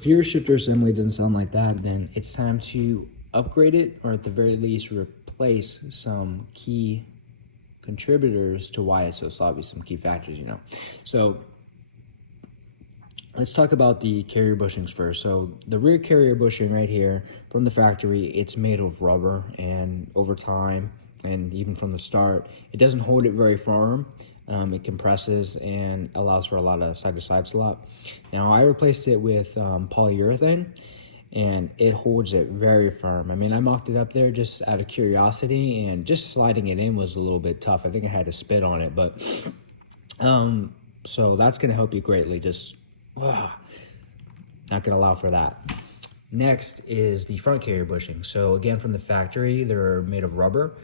if your shifter assembly doesn't sound like that, then it's time to upgrade it, or at the very least replace some key contributors to why it's so sloppy, some key factors, you know. So let's talk about the carrier bushings first. So the rear carrier bushing right here from the factory, it's made of rubber, and over time, and even from the start, it doesn't hold it very firm. It compresses and allows for a lot of side-to-side slop. Now I replaced it with polyurethane, and it holds it very firm. I mean, I mocked it up there just out of curiosity, and just sliding it in was a little bit tough. I think I had to spit on it, but so that's gonna help you greatly. Just not gonna allow for that. Next is the front carrier bushing. So again, from the factory, they're made of rubber.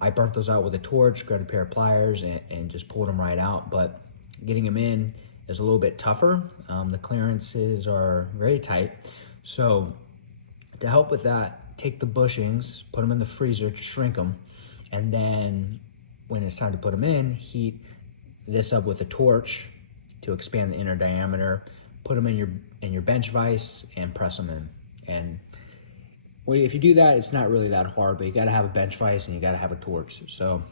I burnt those out with a torch, grabbed a pair of pliers, and just pulled them right out. But getting them in is a little bit tougher. The clearances are very tight. So to help with that, take the bushings, put them in the freezer to shrink them, and then when it's time to put them in, heat this up with a torch to expand the inner diameter, put them in your bench vise, and press them in. And well, if you do that, it's not really that hard, but you gotta have a bench vise and you gotta have a torch. So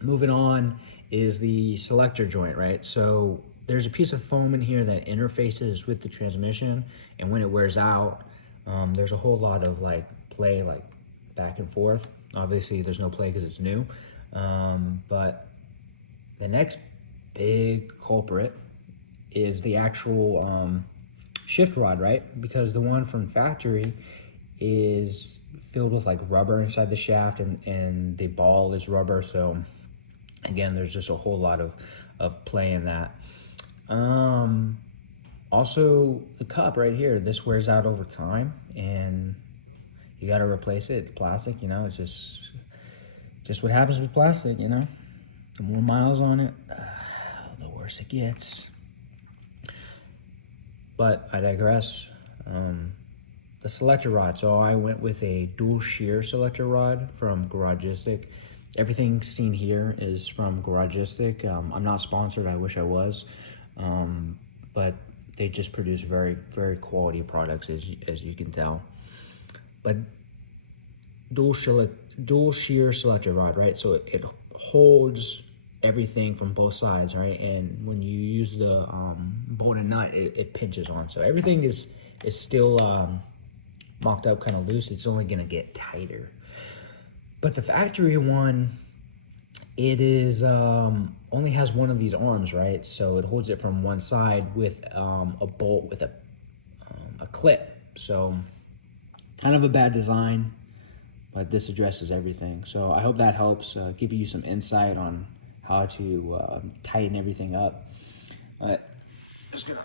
moving on is the selector joint, right? So there's a piece of foam in here that interfaces with the transmission, and when it wears out, there's a whole lot of play back and forth. Obviously there's no play because it's new, but the next big culprit is the actual shift rod, right? Because the one from factory is filled with rubber inside the shaft, and the ball is rubber. So again, there's just a whole lot of play in that. Also the cup right here, this wears out over time, and you got to replace it. It's plastic, you know. It's just what happens with plastic, you know. The more miles on it, the worse it gets. But I digress. The selector rod. So I went with a dual shear selector rod from G.H.O.S.T. Everything seen here is from G.H.O.S.T. I'm not sponsored. I wish I was, but they just produce very, very quality products, as you can tell. But dual shear selector rod, right? So it holds everything from both sides, right? And when you use the bolt and nut, it pinches on. So everything is still mocked up kind of loose. It's only gonna get tighter. But the factory one, it is only has one of these arms, right? So it holds it from one side with a bolt with a clip. So kind of a bad design, but this addresses everything. So I hope that helps give you some insight on how to tighten everything up. Just gonna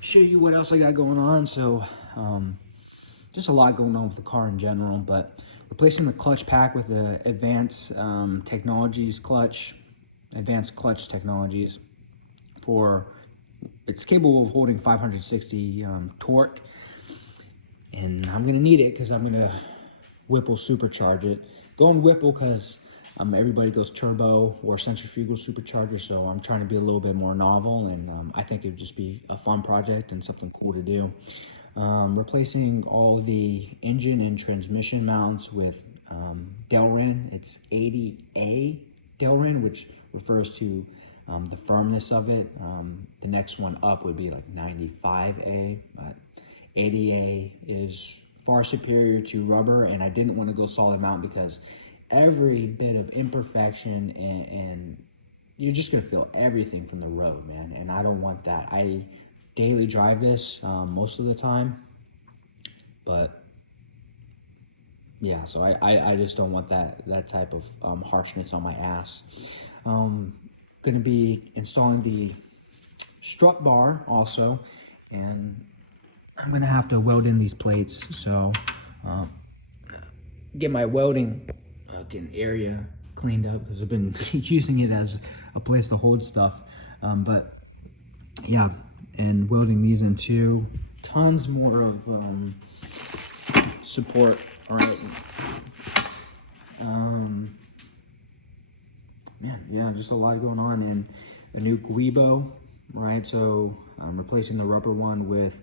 show you what else I got going on. So just a lot going on with the car in general, but replacing the clutch pack with the advanced advanced clutch technologies. It's capable of holding 560 torque, and I'm gonna need it because I'm gonna Whipple supercharge it. Going Whipple because everybody goes turbo or centrifugal supercharger, so I'm trying to be a little bit more novel, and I think it would just be a fun project and something cool to do. Replacing all the engine and transmission mounts with Delrin. It's 80A Delrin, which refers to the firmness of it. The next one up would be 95A, but 80A is far superior to rubber, and I didn't want to go solid mount because every bit of imperfection and you're just gonna feel everything from the road, man, and I don't want that. I daily drive this most of the time, but yeah, so I just don't want that type of harshness on my ass. Gonna be installing the strut bar also, and I'm gonna have to weld in these plates, so get my welding area cleaned up because I've been using it as a place to hold stuff. But yeah, and welding these in too. Tons more of support. All right. Man, yeah, just a lot going on, and a new G.H.O.S.T right? So I'm replacing the rubber one with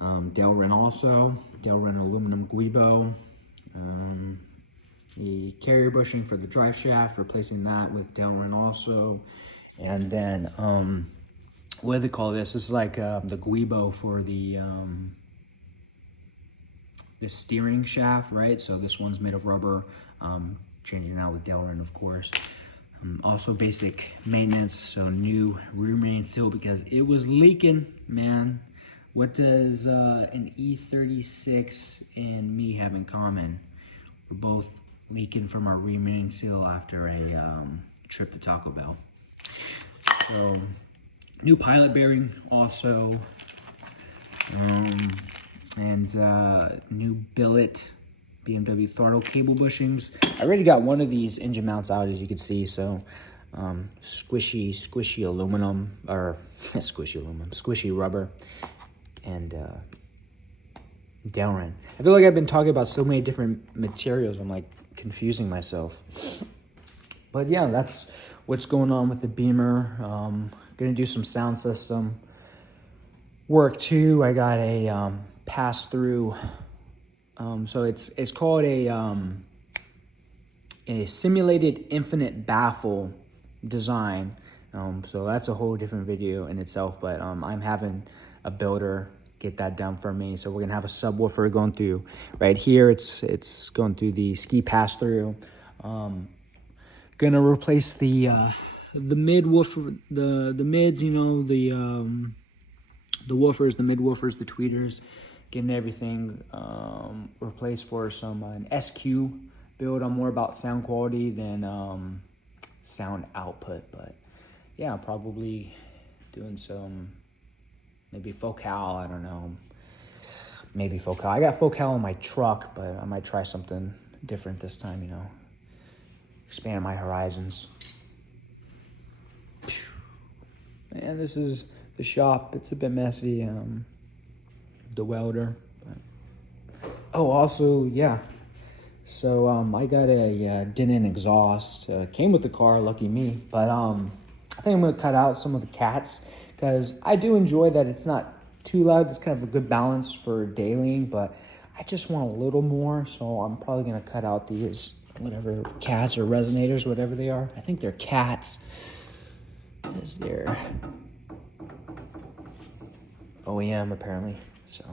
Delrin also, Delrin aluminum Guibo. The carrier bushing for the drive shaft, replacing that with Delrin also. And then, what do they call this? This is like the Guibo for the steering shaft, right? So this one's made of rubber, changing out with Delrin, of course. Also basic maintenance, so new rear main seal because it was leaking, man. What does an E36 and me have in common? We're both leaking from our rear main seal after a trip to Taco Bell. So new pilot bearing also, and new billet BMW throttle cable bushings. I already got one of these engine mounts out, as you can see. So squishy aluminum, or squishy rubber, and Delrin. I feel like I've been talking about so many different materials. I'm like confusing myself. But yeah, that's what's going on with the Beamer. Gonna do some sound system work too. I got a pass through. So it's called a simulated infinite baffle design. So that's a whole different video in itself. But I'm having a builder get that done for me. So we're gonna have a subwoofer going through right here. It's going through the ski pass through. Gonna replace the mid woofer, the mids, you know, the woofers, the mid woofers, the tweeters, getting everything replaced for some an SQ build. I'm more about sound quality than sound output, but yeah, probably doing some maybe Focal. I don't know, maybe Focal. I got Focal in my truck, but I might try something different this time. You know, expand my horizons. And this is the shop. It's a bit messy. The welder. But... Oh, also, yeah. So I got a Denon exhaust. Came with the car, lucky me. But I think I'm gonna cut out some of the cats because I do enjoy that it's not too loud. It's kind of a good balance for dailying, but I just want a little more. So I'm probably gonna cut out these whatever cats or resonators, whatever they are. I think they're cats. Because they're OEM apparently. So.